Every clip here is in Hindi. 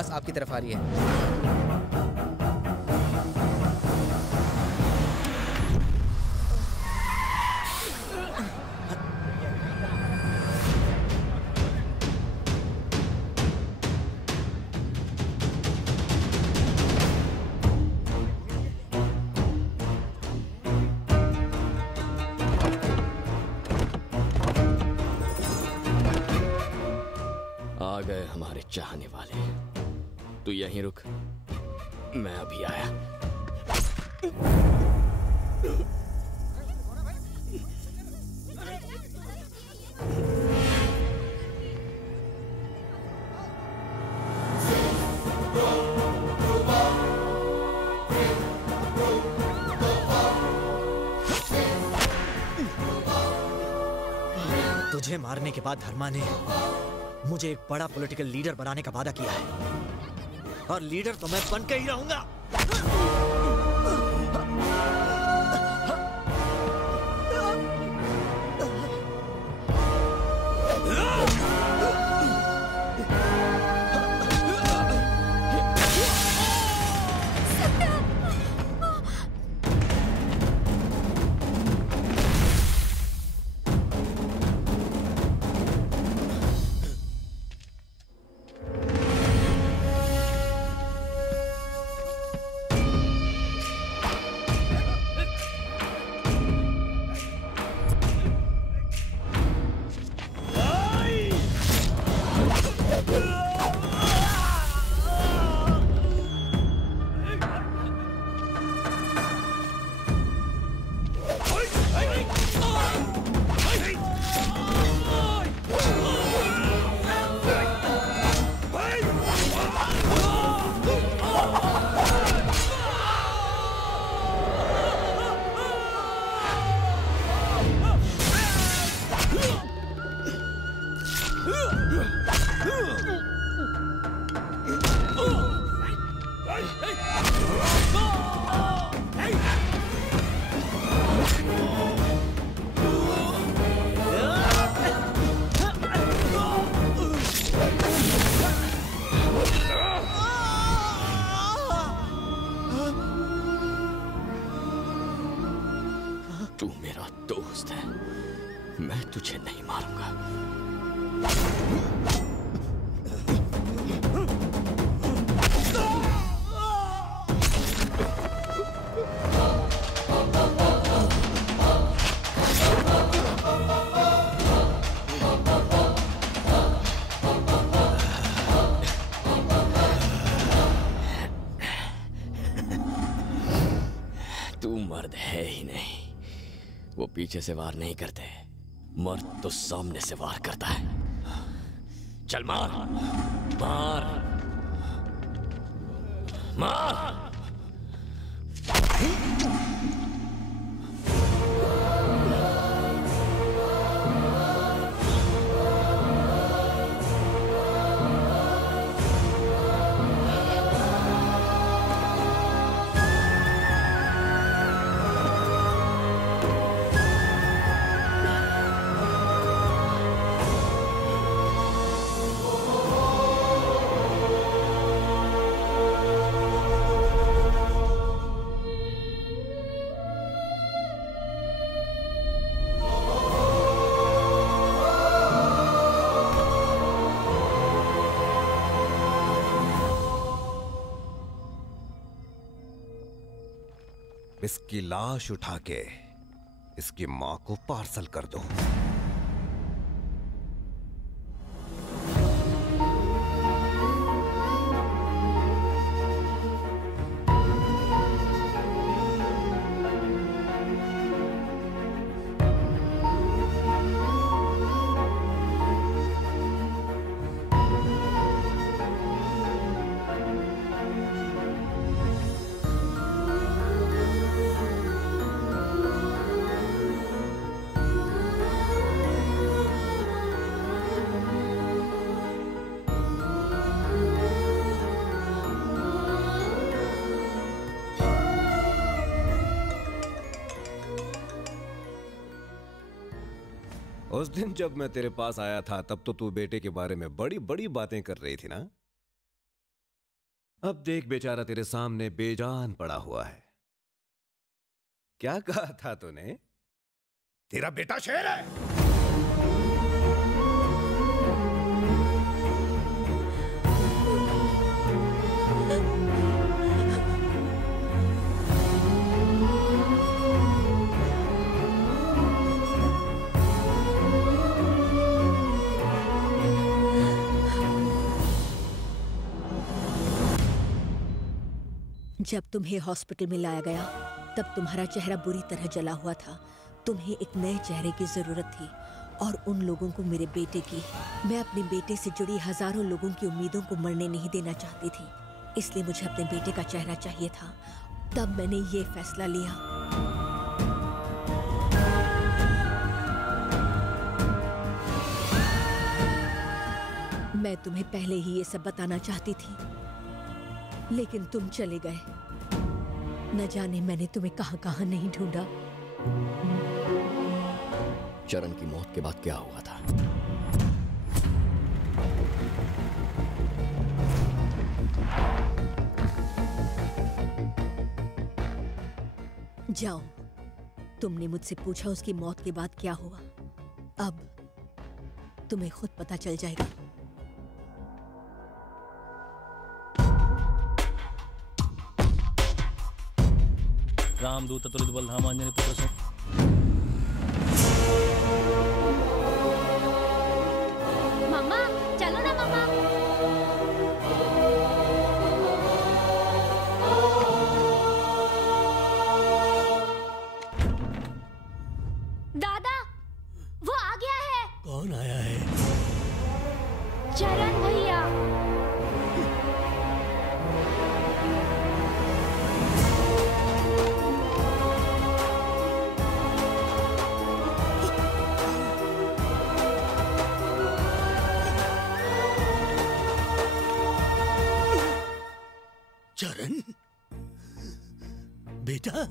पास आपकी तरफ आ रही है। आ गए हमारे चाहने वाले। तू यहीं रुक, मैं अभी आया। तुझे मारने के बाद धर्मा ने मुझे एक बड़ा पॉलिटिकल लीडर बनाने का वादा किया है, और लीडर तो मैं बन के ही रहूंगा। तू मेरा दोस्त है, मैं तुझे नहीं मारूंगा। तू मर्द है ही नहीं। वो पीछे से वार नहीं करते, मर्द तो सामने से वार करता है। चल मार, मार, मार। इसकी लाश उठा के इसकी मां को पार्सल कर दो। उस दिन जब मैं तेरे पास आया था तब तो तू बेटे के बारे में बड़ी बड़ी बातें कर रही थी ना? अब देख बेचारा तेरे सामने बेजान पड़ा हुआ है। क्या कहा था तूने? तेरा बेटा शेर है। जब तुम्हें हॉस्पिटल में लाया गया तब तुम्हारा चेहरा बुरी तरह जला हुआ था। तुम्हें एक नए चेहरे की जरूरत थी और उन लोगों को मेरे बेटे की। मैं अपने बेटे से जुड़ी हजारों लोगों की उम्मीदों को मरने नहीं देना चाहती थी, इसलिए मुझे अपने बेटे का चेहरा चाहिए था। तब मैंने ये फैसला लिया। मैं तुम्हें पहले ही ये सब बताना चाहती थी, लेकिन तुम चले गए। न जाने मैंने तुम्हें कहां कहां नहीं ढूंढा। चरण की मौत के बाद क्या हुआ था? जाओ, तुमने मुझसे पूछा उसकी मौत के बाद क्या हुआ। अब तुम्हें खुद पता चल जाएगा। रामदूत तुलित बलधाम आंजनेय पुत्र सो। मम्मा चलो ना मम्मा। दादा वो आ गया है। कौन आया है? चरण भैया। चरण बेटा,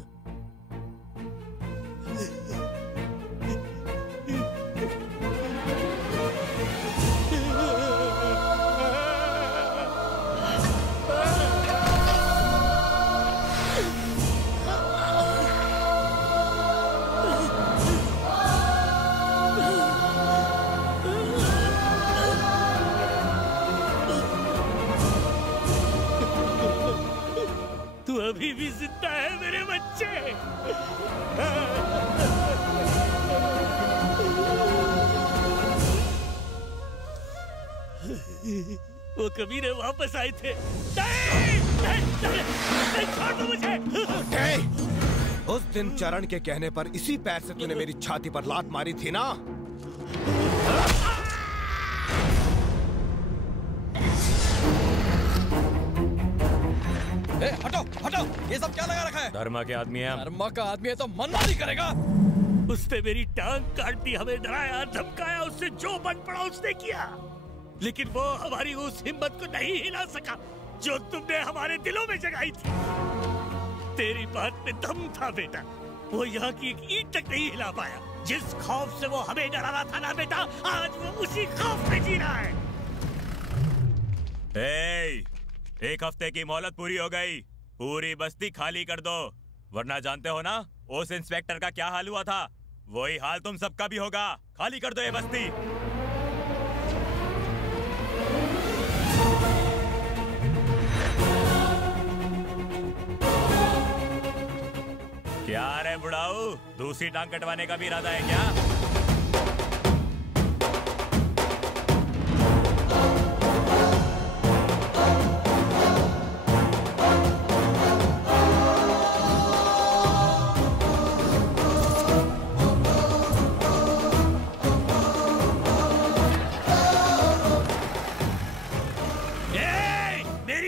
तू अभी भी जिंदा है मेरे बच्चे। वो कबीरे वापस आए थे। नहीं, नहीं, नहीं, नहीं, छोड़ दो मुझे। उस दिन चरण के कहने पर इसी पैर से तूने मेरी छाती पर लात मारी थी ना? ए, हटो हटो, ये सब क्या लगा रखा है? धर्मा के आदमी है। धर्मा का आदमी है तो मनमानी करेगा। उसने मेरी टांग काट दी, हमें डराया धमकाया, उससे जो बन पड़ा उसने किया, लेकिन वो हमारी उस हिम्मत को नहीं हिला सका जो तुमने हमारे दिलों में जगाई थी। तेरी बात में दम था बेटा, वो यहाँ की एक ईंट तक नहीं हिला पाया। जिस खौफ से वो हमें डरा रहा था ना बेटा, आज वो उसी खौफ में जी रहा है। एक हफ्ते की मोहलत पूरी हो गई, पूरी बस्ती खाली कर दो, वरना जानते हो ना उस इंस्पेक्टर का क्या हाल हुआ था, वही हाल तुम सबका भी होगा। खाली कर दो ये बस्ती। क्या रे बुढ़ाऊ, दूसरी टांग कटवाने का भी इरादा है क्या?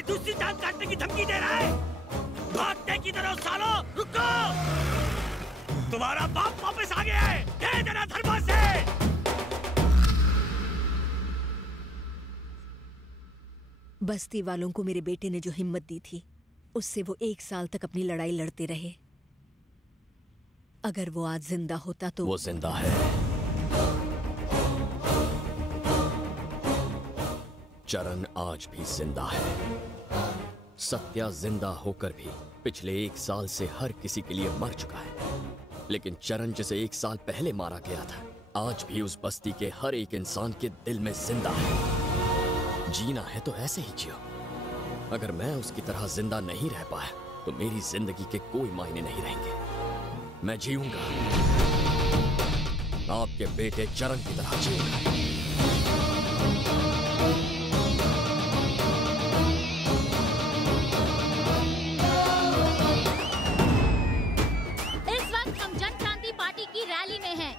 दूसरी टांग काटने की धमकी दे रहा है। भागते की तरह सालो, रुको! तुम्हारा बाप वापस आ गया है, कह देना धर्मा से। बस्ती वालों को मेरे बेटे ने जो हिम्मत दी थी, उससे वो 1 साल तक अपनी लड़ाई लड़ते रहे। अगर वो आज जिंदा होता तो। वो जिंदा है। चरण आज भी जिंदा है। सत्या जिंदा होकर भी पिछले 1 साल से हर किसी के लिए मर चुका है, लेकिन चरण जिसे 1 साल पहले मारा गया था आज भी उस बस्ती के हर एक इंसान के दिल में जिंदा है। जीना है तो ऐसे ही जियो। अगर मैं उसकी तरह जिंदा नहीं रह पाया तो मेरी जिंदगी के कोई मायने नहीं रहेंगे। मैं जीऊंगा, आपके बेटे चरण की तरह जीऊंगा।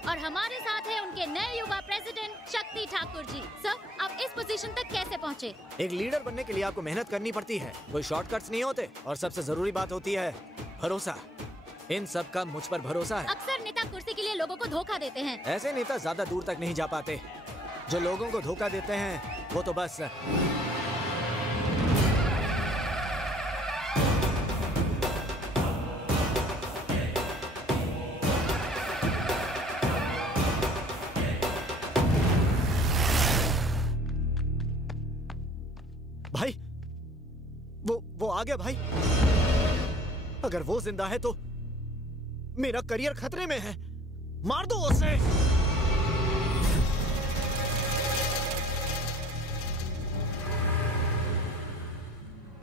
और हमारे साथ है उनके नए युवा प्रेसिडेंट शक्ति ठाकुर जी। सर, आप इस पोजीशन तक कैसे पहुंचे? एक लीडर बनने के लिए आपको मेहनत करनी पड़ती है, कोई शॉर्टकट्स नहीं होते। और सबसे जरूरी बात होती है भरोसा। इन सब का मुझ पर भरोसा है। अक्सर नेता कुर्सी के लिए लोगों को धोखा देते हैं। ऐसे नेता ज्यादा दूर तक नहीं जा पाते। जो लोगों को धोखा देते हैं वो तो बस भाई, वो आ गया भाई। अगर वो जिंदा है तो मेरा करियर खतरे में है। मार दो उसे।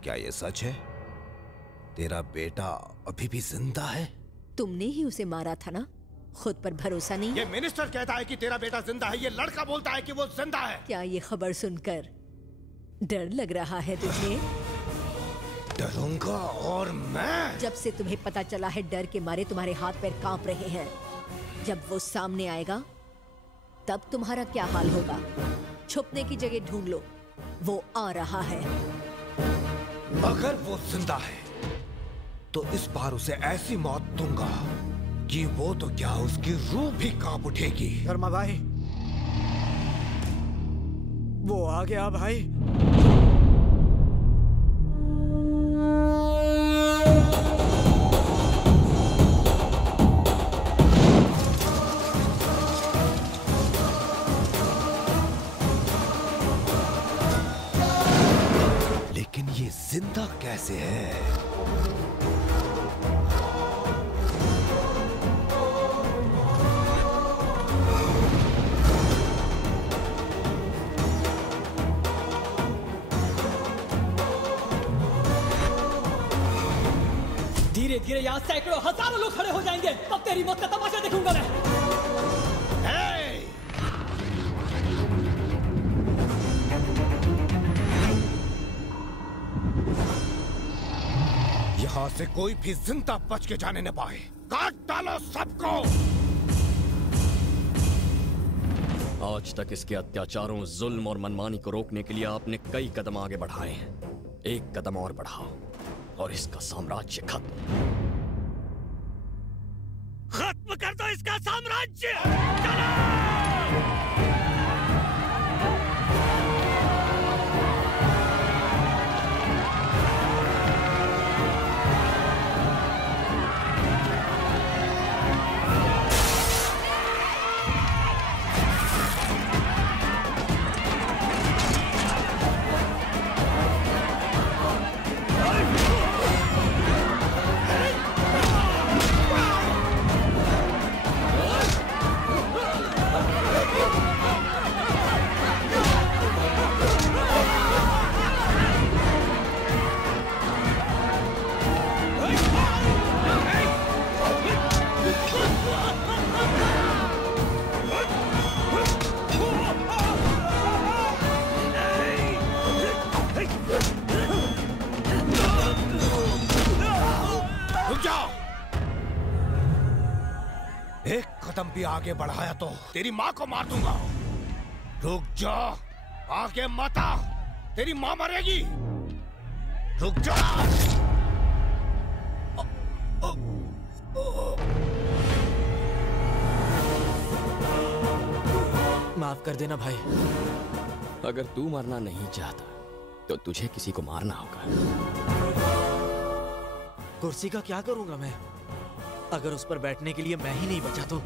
क्या ये सच है? तेरा बेटा अभी भी जिंदा है? तुमने ही उसे मारा था ना? खुद पर भरोसा नहीं? ये मिनिस्टर कहता है कि तेरा बेटा जिंदा है, ये लड़का बोलता है कि वो जिंदा है। क्या ये खबर सुनकर डर लग रहा है तुझे? डरूंगा और मैं। जब से तुम्हें पता चला है डर के मारे तुम्हारे हाथ पैर कांप रहे हैं। जब वो सामने आएगा तब तुम्हारा क्या हाल होगा? छुपने की जगह ढूंढ लो, वो आ रहा है। अगर वो जिंदा है तो इस बार उसे ऐसी मौत दूंगा कि वो तो क्या उसकी रूह भी कांप उठेगी। शर्मा भाई, वो आ गया भाई। लेकिन ये जिंदा कैसे है? धीरे धीरे यहाँ सैकड़ों हजारों लोग खड़े हो जाएंगे, तब तेरी मौत का तमाशा देखूंगा मैं। यहाँ से कोई भी जिंदा बच के जाने न पाए। काट डालो सबको। आज तक इसके अत्याचारों, जुल्म और मनमानी को रोकने के लिए आपने कई कदम आगे बढ़ाए हैं। एक कदम और बढ़ाओ और इसका साम्राज्य खत्म कर दो इसका साम्राज्य। एक कदम भी आगे बढ़ाया तो तेरी माँ को मार दूंगा। रुक जा, आगे मत आ, तेरी माँ मरेगी। रुक जा। माफ कर देना भाई। अगर तू मरना नहीं चाहता तो तुझे किसी को मारना होगा। कुर्सी का क्या करूंगा मैं? अगर उस पर बैठने के लिए मैं ही नहीं बचा तो।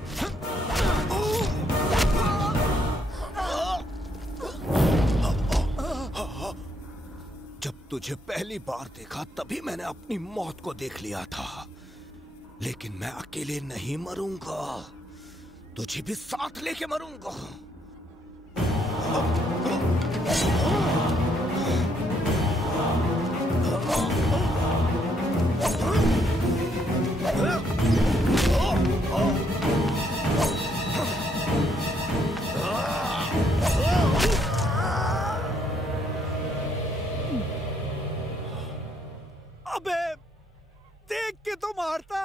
जब तुझे पहली बार देखा तभी मैंने अपनी मौत को देख लिया था, लेकिन मैं अकेले नहीं मरूंगा, तुझे भी साथ लेके मरूंगा। अबे देख के तो मारता।